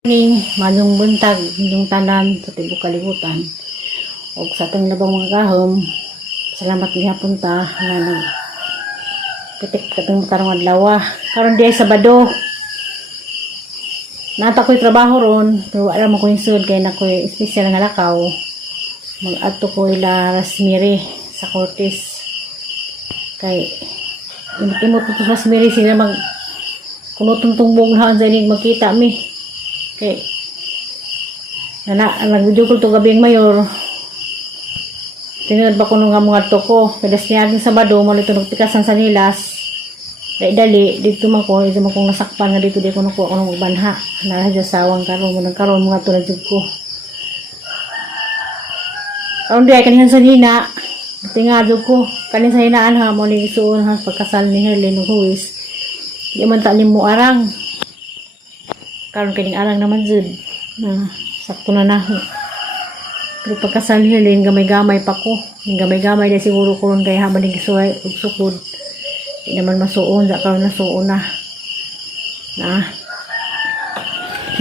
Mayong buntag, inyong tanan sa tibok kalibutan. O sa atong labang mga kahom, salamat gihapon ta na nagpitik katong tarong adlaw. Karon di ay Sabado. Nata ko'y trabaho ron, pero wala mo ko yung sud kay na ko'y espesyal nga lakaw. Mag-adto ko ila Rosemary sa Cortez. Kay imot to Rosemary sila mag kunutong tumbong na sa inig magkita mi. Okay. Nag-video ko ito gabi ang mayor. Tinunod ba ko nung mga toko. Kadas niya aging Sabado, mali ito nagpikasan sa nilas. Dali, dito man ko, dito man kong nasakpan nga dito, di ko nakuha ko nung magbanha. Nalahadya sawang karon, nagkaroon mga tulad ko. Karon di ay kanihan sa hina. Tingado ko. Kanihan sa hinaan ha, mo ni isuon ha, pagkasal ni Herlin ng Huwis. Di man ta mo arang. Karon kining arang naman jud na sakto na nahi. Pero pagkasal ni Herlin gamay-gamay pa ko. Gamay-gamay dahil siguro ko ron kay habang nagisuway ug sukod. Di naman masuon, sa karon na suon na.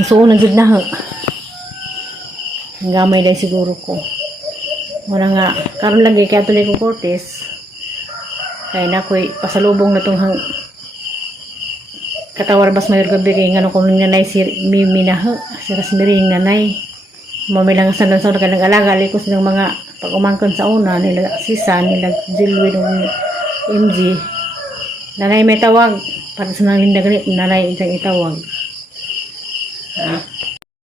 Masuon na jud na ha. Gamay dahil siguro ko. Wala nga karon lagi kay tuloy ko Cortez. Kay na ko'y pasalubong na tong katawar bas mayor gabi kay ngano kung nanay si Mimi na si Rosemary nanay mamilang sa kanang alaga liko silang mga pag umangkon sa una nila sisa nila Jilwin ng MG nanay may tawag para sa nang linda ganit nanay isang itawag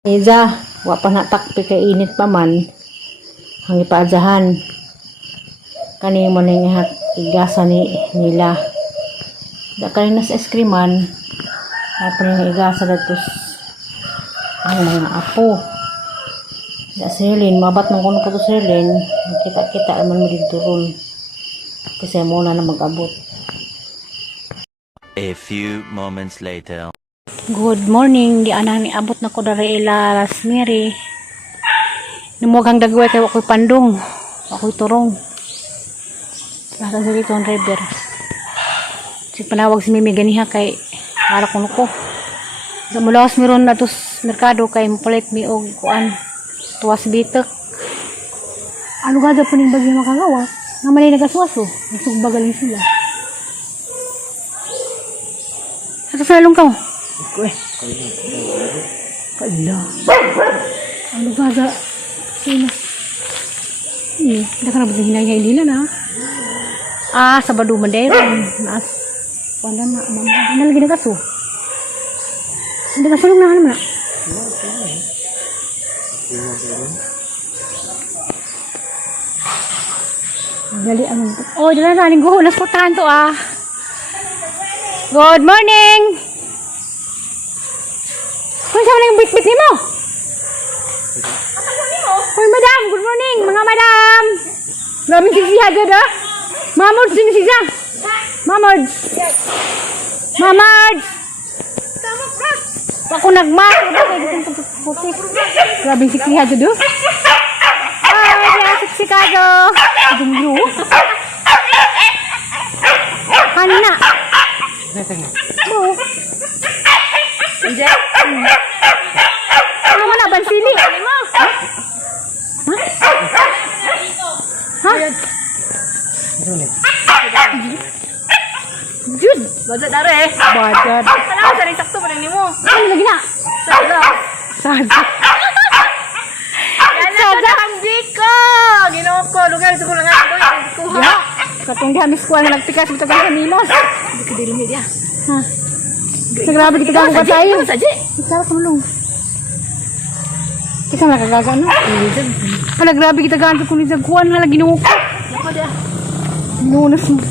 Iza wa pa na takpi kay init pa man ang ipaadyahan kani mo ning igasa ni nila da kay nas eskriman apa yung igasa datos ang mga apo da Serlin mabat ng kuno ko to Serlin kita naman mo dito ron kasi muna na mag-abot. A few moments later. Good morning, di anang niabot na ko dari ila Rosemary numugang dagway kay ako'y pandong ako'y turong lahat sa dito ang driver si panawag si Mimi ganiha kay para kuno ko. Sa mulawas meron na tos merkado kay mapalit mi og kuan tuwas bitek. Ano gada po ning bagyo makagawa? Nga manay nagaswaso. Nagsugbagal sila. Sa salong ka mo? Kala. Ano gada? Sino? Hindi ka na ba hinay nila na? Sabado mandayron. Wala na, mama. Lagi na kaso. Hindi ka sulong na naman na. Dali ang... Oh, dala na rin guhulas po tanto Good morning! Kung saan yung bit-bit ni mo? Hoy, madam! Good morning, mga madam! Maraming sisiha dyan, Mamod, sinisisa! Mamod! Mamod! Ako nagmak! Grabing sikihado do. Ay, sikihado! Dungyo. Kana? Mo? Enjoy? Ano man na, bansili? Ha? Ha? Jud, Budget dare. budget. Ano sa rin sakto pa rin mo? Ano lagi na? Sada. Sada. Yan na ang Jiko. Ginoo ko lugar sa kulangan ko kuha. Ya. Katong gamis ko ang nagpikas bitaw sa nilos. Di ko dili dia. Ha. Sa grabe kita gamo ka tayo. Saji. Ikaw ka mulong. Kita nakagaga no? Hala grabe kita ganto kun sa kuan hala Ginoo ko. Ako dia. Nunas mo.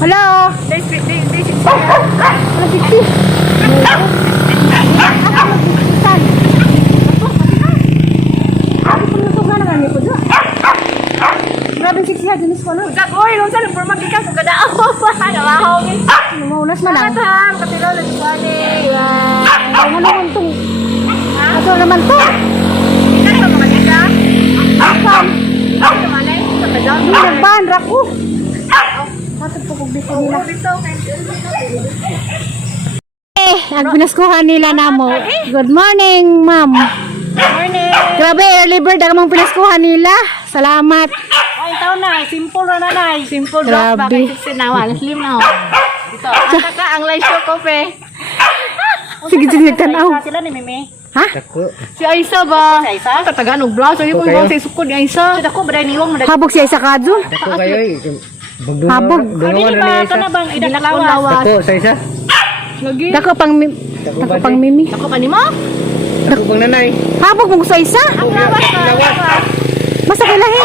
Hello. Dai Hala siksi. Grabe siksi ha dinis ko no. Oy, long sa for magika ko kada ako. Nawahaw ni. Maunas man lang. Mata, katilo na kuani. Ano naman tong? Ato naman to. Ikaw ba magika? Asam. Ikaw man ay sa kadal. Di nagban ra ko. Matod ko kog dito nila. Dito kay Ang pinaskuhan nila namo. Good morning, ma'am. Morning. Grabe, early bird ang mga pinaskuhan nila. Salamat. Ay, tao na. Simple na nanay. Simple drop. Grabe. Bakit 16 na. Wala, slim na. Ito. Ang ka, ang light show coffee. Sige, sige, tanaw. Sila ni Mimi. Ha? Si Aisa ba? Si Aisa? Kataganong blouse. Ay, kung blouse ay sukod ni Aisa. Sila ko, baday niwang. Habog siya isa kadyo. Dako kayo Habog. Hindi ba ito na bang idalawas? Dako sa isa. Lagi. Dako pang mimi. Ako pa ni mo? Dako pang nanay. Habog mo sa isa. Ang lawas na. Basta kay lahi.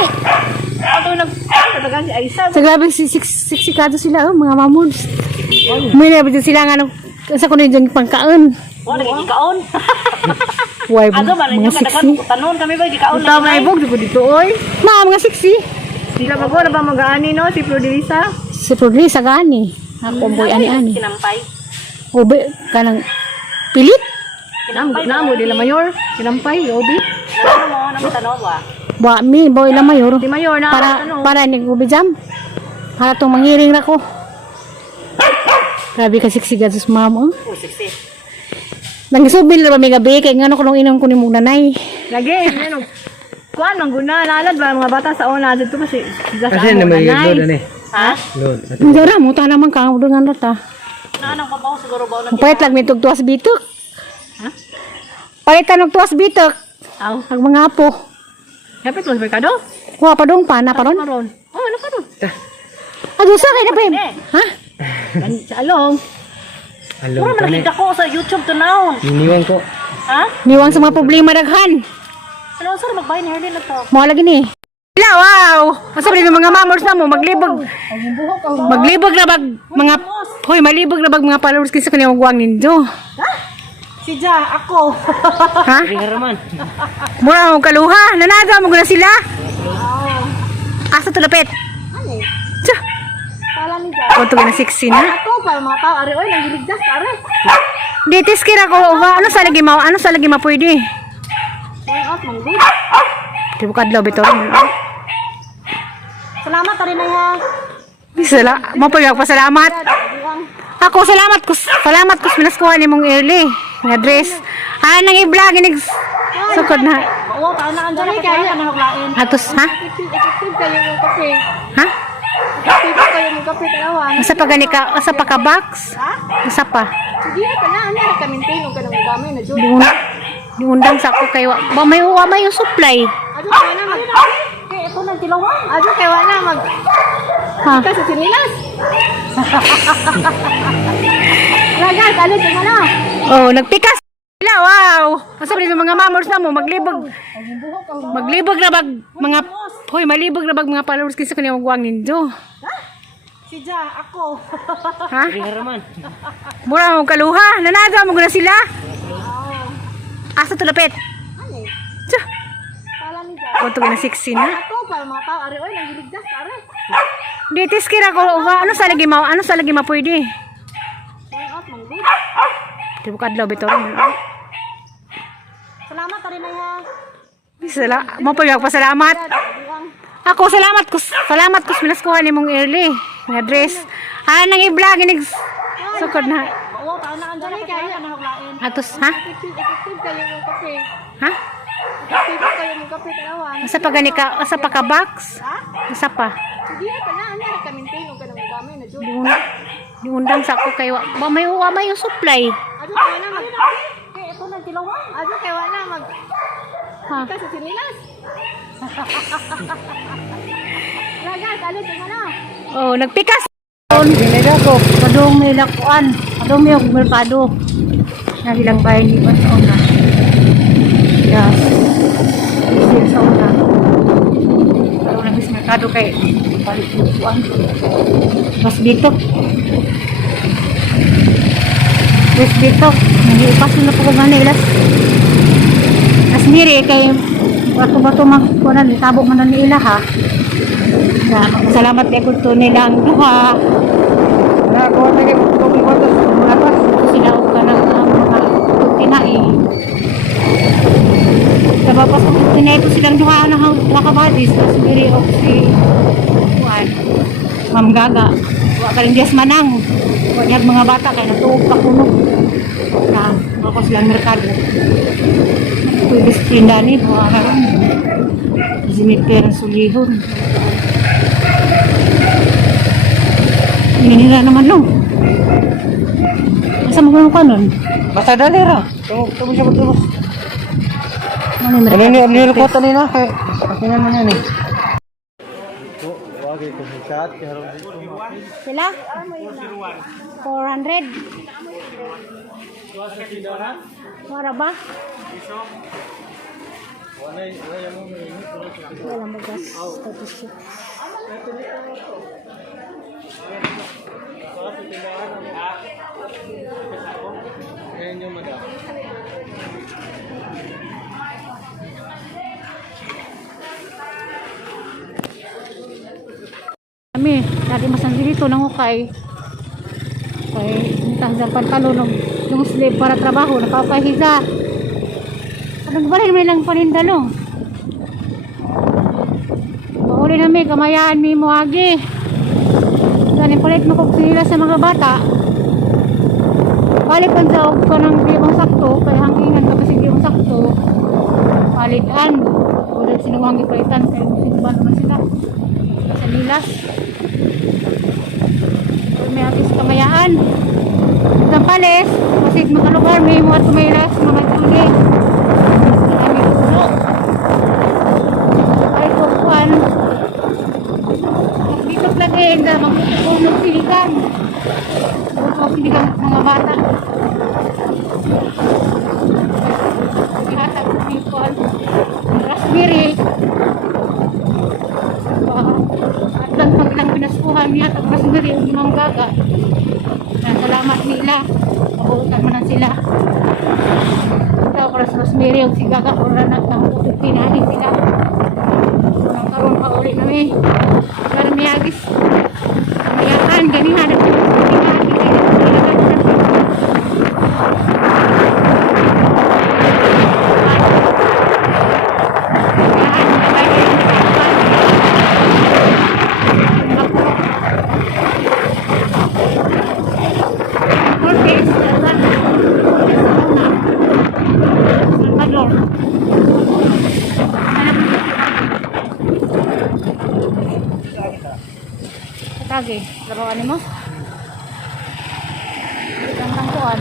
Ako nagkatagan si Aisa. Sa grabe siksi kadyo sila, oh, mga mamuds. May nabi sila nga nung sa kuno dyan pangkaon. Wala lagi kaon. Why, Ano ba rin yung mga kadagan siksi. tanon kami ba di kaon Ito may bog di ko dito oy. Mga siksi. Sila ba ko na ba mag-aani no si Prodisa? Si Progre sa gani. Ako boy ani-ani. Kinampay. Ube, kanang pilit. Namo di la mayor. Kinampay obi. Ano mo na tanaw ba? Wa mi, boy la mayor. Di mayor na Para ni ube jam. Para tong mangiring na ko. Grabe ka siksi gadus mama. Oh, 60. Nangisubil ra mi gabi kay ngano kunong inong kunin mong nanay. Lagi, ano? Kuan man guna nalad ba mga bata sa una dito kasi Kasi na may load ani. Ha? Load. Hindi ra mo ta naman ka udungan rata. Nanang pa ba siguro ba na Payat lang mi tuwas bitok. Ha? Palitan og tuwas bitok. Aw. Ang mga apo. Happy close merkado? Wa pa dong pa na paron. Maron. Oh, ano ka doon? Ado sa kay na pa. Ha? Sa along. Alo Mura man kani. nakita ko sa YouTube to now. Iniwan ko. Ha? Niwang sa mga problema daghan. Ano sa magbayad ni Herlin na to? Mo lagi ni. Ila, wow! Masabi ni mga mamors na mo, maglibog. Maglibog na bag mga, hoy, malibog na bag mga followers kinsa kanya magwang ninyo. Si Ja, ako. Ha? Haraman. Mura mo kaluha, nanaga mo na sila. Asa tulapit? Ano? Tsa, Pala ni Ja. kung na 16 na. Ako pa mga tao are oy nangiligdas are. Ditis kira ko, ano sa lagi mapwede? Turn off man good. Di bukad lo, bitor. Salamat rin na ya. Sala, mapagag pasalamat. Ako, salamat ko minaskuhan ni mong early. Nga dress. Nang i-vlog, sukod na. Oo, taon na ang dali kayo na huglain. Atos, ha? Effective kayo yung kape. Ha? Effective kayo yung kape talawan. Asa pa gani ka? Asa pa ka box? Ha? Asa pa? Sige ka na, ano ka maintain og kanang gamay na jud. Di undang sa ako kay wa may yung supply. Ado ka na mag. Eh, ito na tilawan. Ado kay wa na mag. Ha? Kasi sinilas. Lagat, alit mo na. Oh, nagpikas. Sila, wow. Masabi ni mga mamors na mo maglibog. Maglibog na bag mga hoy, malibog na bag mga followers kinsa kanya magwang ninyo. Si Ja, ako. Ha? Haraman. Mura mo kaluha, nanaga mo na sila. Asa tulapit? Ano? Tsa, Pala ni Ja. kung na 16 na. Ako pa mga tao are oy nangiligdas are. Ditis kira ko, ano sa lagi mapwede? Turn off man good. Di bukad lo, bitor. Salamat rin na ya. Sala, mapagag pasalamat. Ako, salamat ko minaskuhan ni mong early. Nga dress. Nang i-vlog, sukod na. Oo, taon na ang dali kayo na huglain. Atos, ha? Effective kayo yung kape. Ha? Effective kayo yung kape talawan. Asa pa gani ka? Asa pa ka box? Ha? Asa pa? Sige ka na, ano ka maintain og kanang gamay na jud. Di undang sa ako kay wa may yung supply. Ado kay na mag. Eh, ito na tilawan. Ado kay wa na mag. Ha? Kasi sinilas. Lagat, alit mo na. Oh, nagpikas. Nila ko, padong may lakuan. Padong may merkado. Nagilang bayan di ba sa una. Yes. Sila sa una. Pero nabis merkado kay balik lakuan. Mas bitok. Mas bitok. Nag-iupas na po ko gana ilas. Asmiri kay bato-bato magkunan, itabok man na nila ha. Salamat kay kulto nilang duha. Ako na yung kumiwatos. Atas, sinaw ka ng mga tutinai. Nabapas ko tutinai ito silang duha ng wakabadis. Tapos biri o si Juan. Ma'am Gaga. Wa ka rin Diyas Manang. Wa niyag mga bata kaya natuog ka kunog. Na, ako silang merkado. Pwede sa tinda ni, buha ka rin. Zimit pera sulihon. Hinihira naman lang. Asa mo ka nun? Basta dali ra. Tunggu siya matulog. Ano yung Ano merkado? ni nilukot ni na kay akin na yan eh. Wagi ko sa chat kay haron dito. Sila? 400. Wala ba? Wala mo gas. Status check. Ayan yung madam. Kami, dati masang dito nangukay. Kay tanggal pantalon ng slave para trabaho, nakakahiga. Nagbalay naman lang panindalong. Pauli na may kamayaan mi mo agi. Ganin palit mo kong sila sa mga bata. Balik ang saog ko ng limang sakto, kaya hangingan ka kasi limang sakto. Palitan. Ulit sinuwangi palitan, kaya sinuwan naman sila. Sa nilas. May atis kamayaan. Sa palis, masig makalugar, may mga tumaylas, mga tulig. Kami puno. Ay kukuan. Dito plagin na magpupunong siligan. Magpupunong siligan mga bata. Ihatag ko people. Raspberry. At lang paglang pinaskuhan niya at raspberry yung limang gaga. Salamat nila. Pabuutan mo na sila. Ito ako raspberry yung sigaga o ranak na mabutot pinahin sila. Nakaroon pa ulit namin. Para miyagis. Mayakan, ganihan. Kage, labawan mo? Ang tangkuan.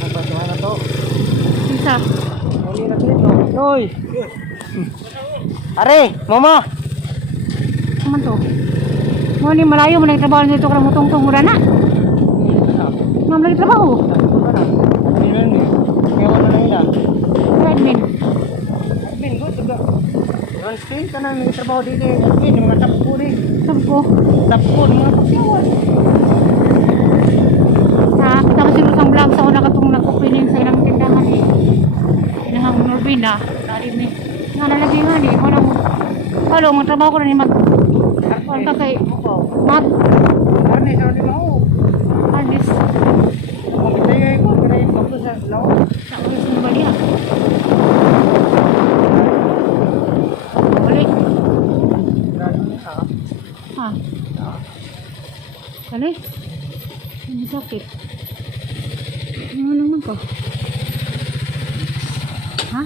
Apa tuhan na to? Isa. Uli na dito. Hoy. Are, mama. Naman to. Mo ni malayo mo nagtrabaho dito ka mo tungtong mura na. Ma'am lagi trabaho. Meron ni. Ngayon na lang ila. Admin. Admin go tuga. Ang screen ka na may trabaho dito. Admin mga tapo ni. Sabi ko, Tapo mga pasiwan. kita kasi lusang vlog sa una katong nag-opening sa ilang tindahan eh. Inahang Norbina. Dari ni. Nga nalasing nga ni. Halo, magtrabaho ko na ni mag... Kuwan ka kay... Mag... Arne sa di mau. Alis. Kung bitay ko kaya yung kaplo sa law. Sa ulis ng baliya. Balik. Grado ni ha. Ha? Balik. Hindi sakit. Ano naman ko? Ha?